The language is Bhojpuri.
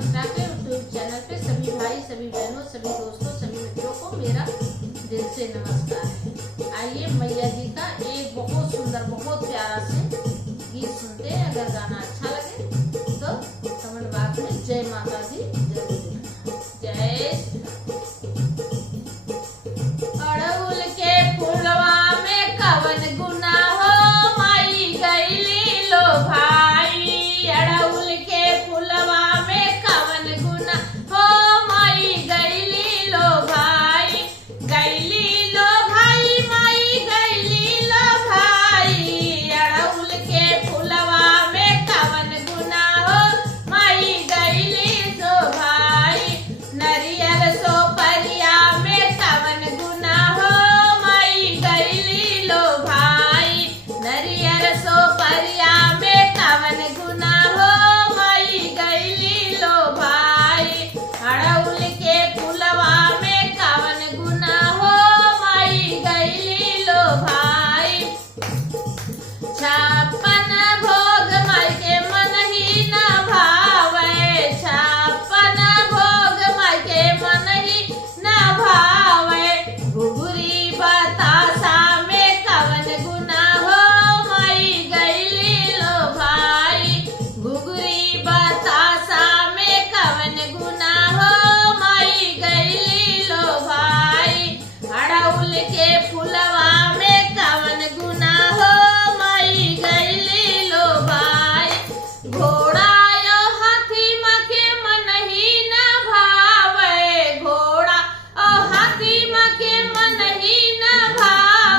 मिश्रा के यूट्यूब चैनल पे सभी भाई, सभी बहनों, सभी दोस्तों, सभी मित्रों को मेरा दिल से नमस्कार है। आइए मैया जी का एक बहुत सुंदर, बहुत प्यारा से गीत सुनते हैं। अगर गाना अच्छा